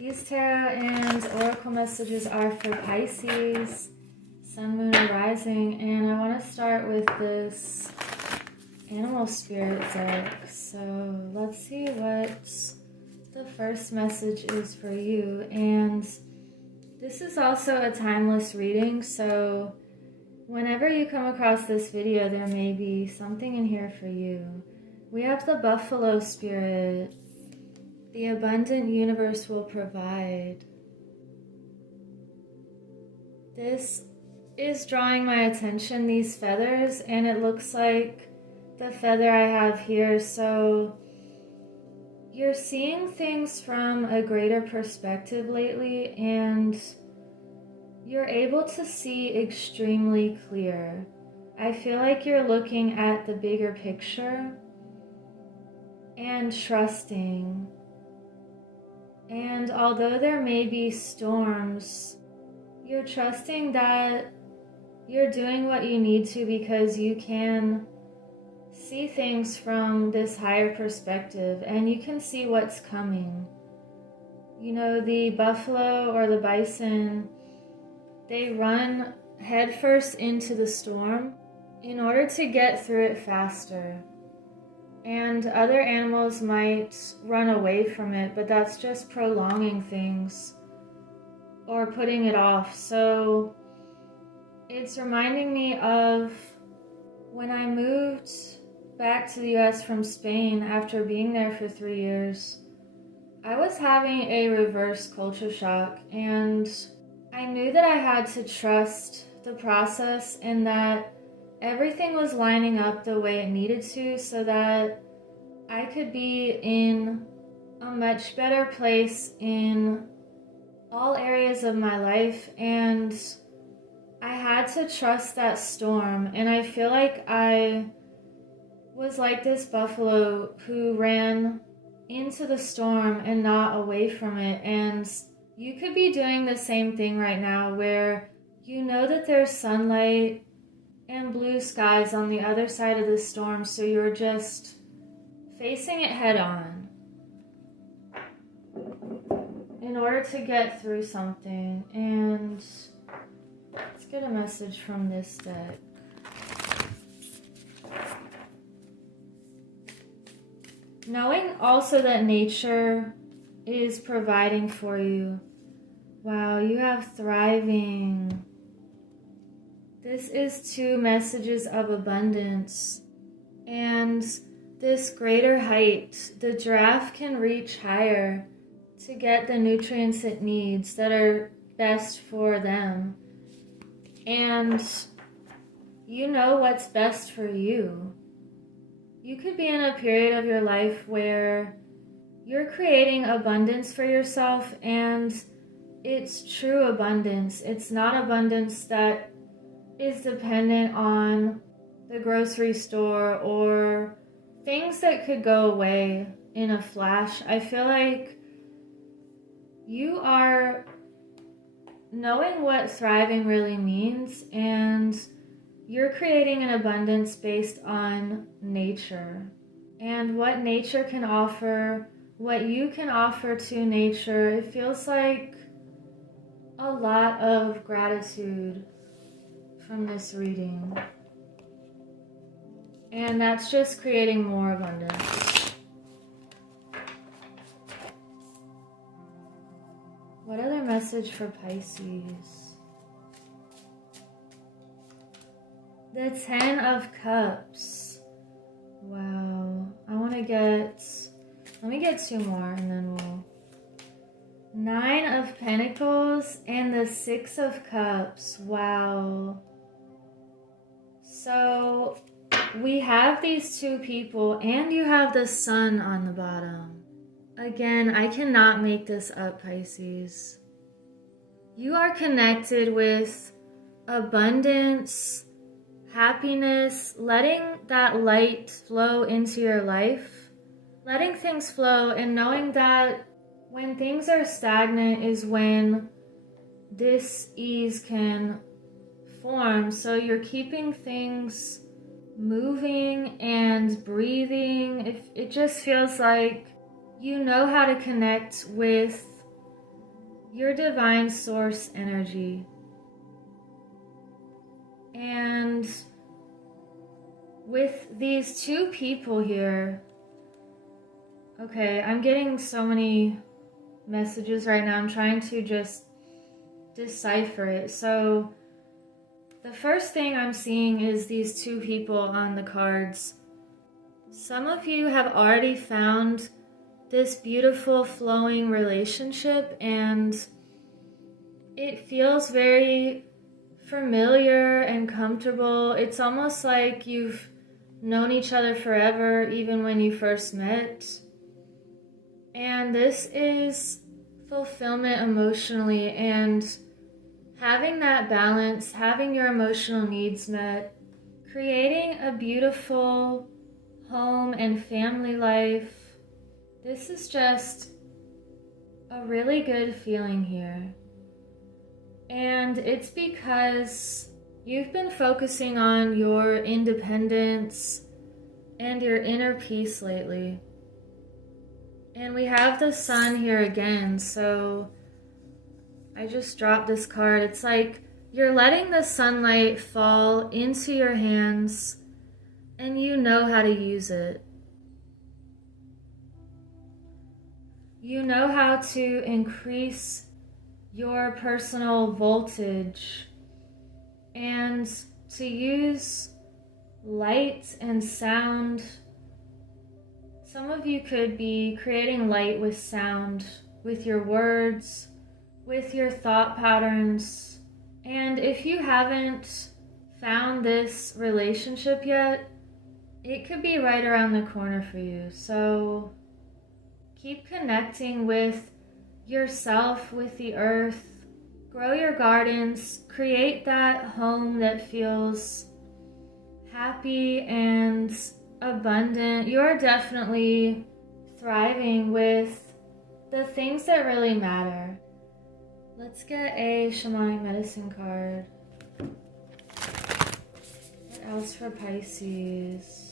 These tarot and oracle messages are for Pisces, Sun, Moon, or Rising, and I want to start with this animal spirit deck. So let's see what the first message is for you. And this is also a timeless reading, so whenever you come across this video, there may be something in here for you. We have the buffalo spirit. The abundant universe will provide. This is drawing my attention, these feathers, and it looks like the feather I have here. So you're seeing things from a greater perspective lately, and you're able to see extremely clear. I feel like you're looking at the bigger picture and trusting. And although there may be storms, you're trusting that you're doing what you need to because you can see things from this higher perspective and you can see what's coming. You know, the buffalo or the bison, they run headfirst into the storm in order to get through it faster. And other animals might run away from it, but that's just prolonging things or putting it off. So it's reminding me of when I moved back to the US from Spain after being there for 3 years. I was having a reverse culture shock, and I knew that I had to trust the process and that everything was lining up the way it needed to so that I could be in a much better place in all areas of my life. And I had to trust that storm. And I feel like I was like this buffalo who ran into the storm and not away from it. And you could be doing the same thing right now where you know that there's sunlight and blue skies on the other side of the storm, so you're just facing it head on in order to get through something. And let's get a message from this deck. Knowing also that nature is providing for you. Wow, you have thriving. This is 2 messages of abundance and this greater height. The giraffe can reach higher to get the nutrients it needs that are best for them. And you know what's best for you. You could be in a period of your life where you're creating abundance for yourself, and it's true abundance. It's not abundance that is dependent on the grocery store or things that could go away in a flash. I feel like you are knowing what thriving really means, and you're creating an abundance based on nature and what nature can offer, what you can offer to nature. It feels like a lot of gratitude from this reading. And that's just creating more abundance. What other message for Pisces? The 10 of Cups. Wow. Let me get 2 more and then we'll. 9 of Pentacles and the 6 of Cups. Wow. So we have these 2 people, and you have the Sun on the bottom. Again, I cannot make this up, Pisces. You are connected with abundance, happiness, letting that light flow into your life, letting things flow, and knowing that when things are stagnant is when dis-ease can form. So you're keeping things moving and breathing. It just feels like you know how to connect with your divine source energy. And with these two people here, okay, I'm getting so many messages right now. I'm trying to just decipher it. So the first thing I'm seeing is these two people on the cards. Some of you have already found this beautiful flowing relationship, and it feels very familiar and comfortable. It's almost like you've known each other forever, even when you first met. And this is fulfillment emotionally, and having that balance, having your emotional needs met, creating a beautiful home and family life. This is just a really good feeling here. And it's because you've been focusing on your independence and your inner peace lately. And we have the sun here again, so I just dropped this card. It's like you're letting the sunlight fall into your hands and you know how to use it. You know how to increase your personal voltage and to use light and sound. Some of you could be creating light with sound, with your words, with your thought patterns. And if you haven't found this relationship yet, it could be right around the corner for you. So keep connecting with yourself, with the earth. Grow your gardens. Create that home that feels happy and abundant. You're definitely thriving with the things that really matter. Let's get a shamanic medicine card. What else for Pisces?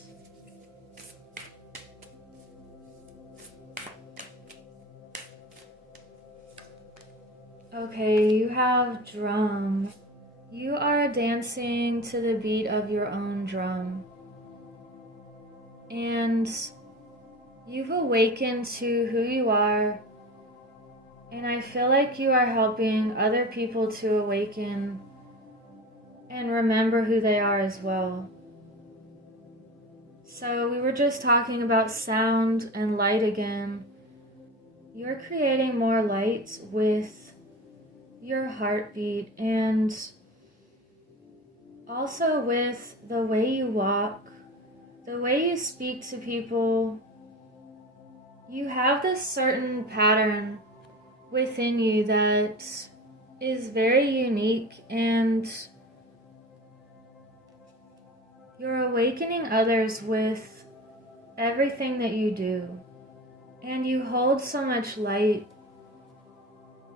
Okay, you have drum. You are dancing to the beat of your own drum. And you've awakened to who you are. And I feel like you are helping other people to awaken and remember who they are as well. So we were just talking about sound and light again. You're creating more light with your heartbeat and also with the way you walk, the way you speak to people. You have this certain pattern within you that is very unique, and you're awakening others with everything that you do. And you hold so much light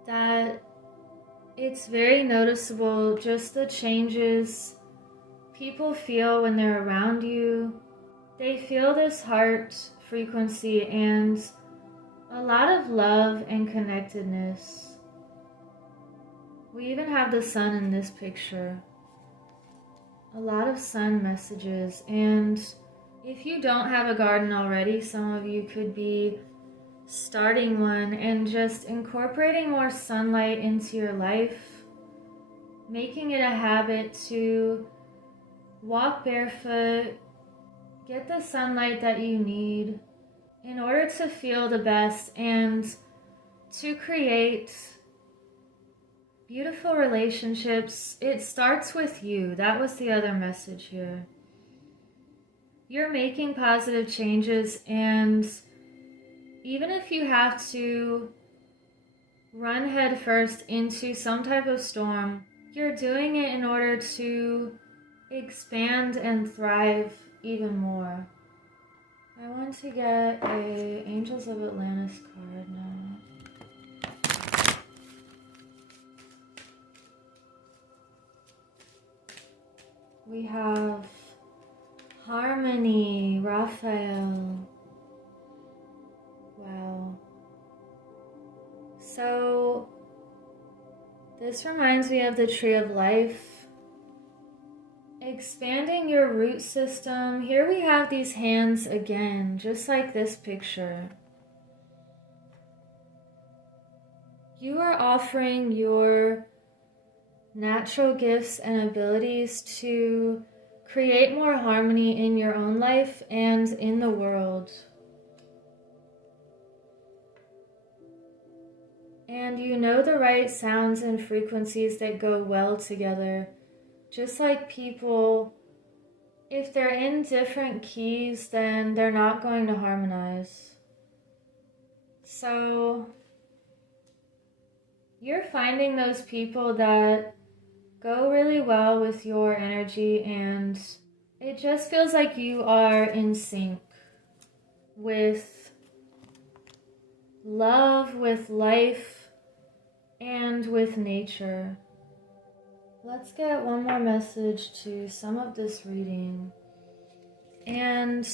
that it's very noticeable, just the changes people feel when they're around you. They feel this heart frequency and a lot of love and connectedness. We even have the sun in this picture. A lot of sun messages. And if you don't have a garden already, some of you could be starting one and just incorporating more sunlight into your life, making it a habit to walk barefoot, get the sunlight that you need in order to feel the best and to create beautiful relationships. It starts with you. That was the other message here. You're making positive changes, and even if you have to run headfirst into some type of storm, you're doing it in order to expand and thrive even more. I want to get a Angels of Atlantis card now. We have Harmony, Raphael. Wow. So This reminds me of the tree of life. Expanding your root system. Here we have these hands again, just like this picture. You are offering your natural gifts and abilities to create more harmony in your own life and in the world. And you know the right sounds and frequencies that go well together. Just like people, if they're in different keys, then they're not going to harmonize. So you're finding those people that go really well with your energy, and it just feels like you are in sync with love, with life, and with nature. Let's get one more message to sum up this reading. And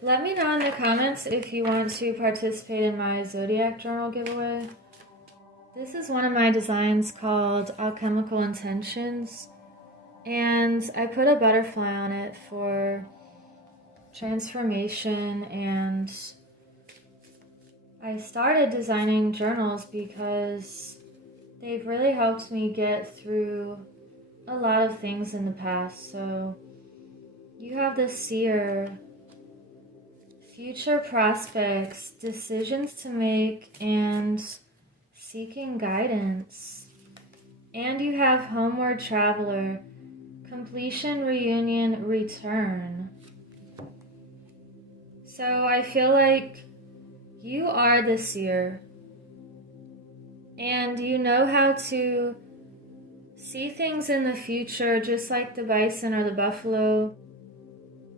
let me know in the comments if you want to participate in my Zodiac Journal giveaway. This is one of my designs called Alchemical Intentions, and I put a butterfly on it for transformation, and I started designing journals because they've really helped me get through a lot of things in the past. So you have the seer, future prospects, decisions to make, and seeking guidance. And you have homeward traveler, completion, reunion, return. So I feel like you are the seer, and you know how to see things in the future, just like the bison or the buffalo.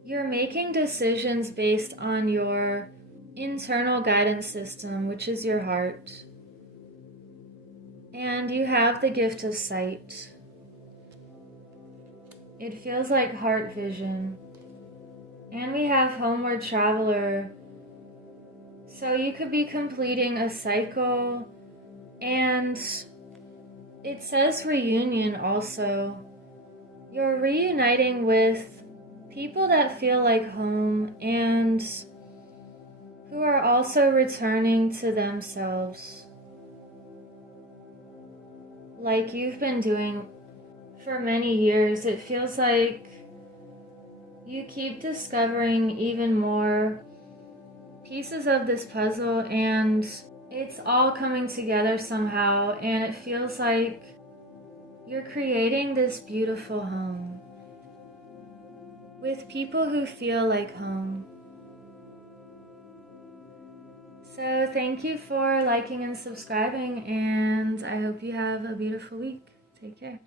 You're making decisions based on your internal guidance system, which is your heart. And you have the gift of sight. It feels like heart vision. And we have homeward traveler. So you could be completing a cycle, and it says reunion also. You're reuniting with people that feel like home and who are also returning to themselves, like you've been doing for many years. It feels like you keep discovering even more pieces of this puzzle, and it's all coming together somehow, and it feels like you're creating this beautiful home with people who feel like home. So thank you for liking and subscribing, and I hope you have a beautiful week. Take care.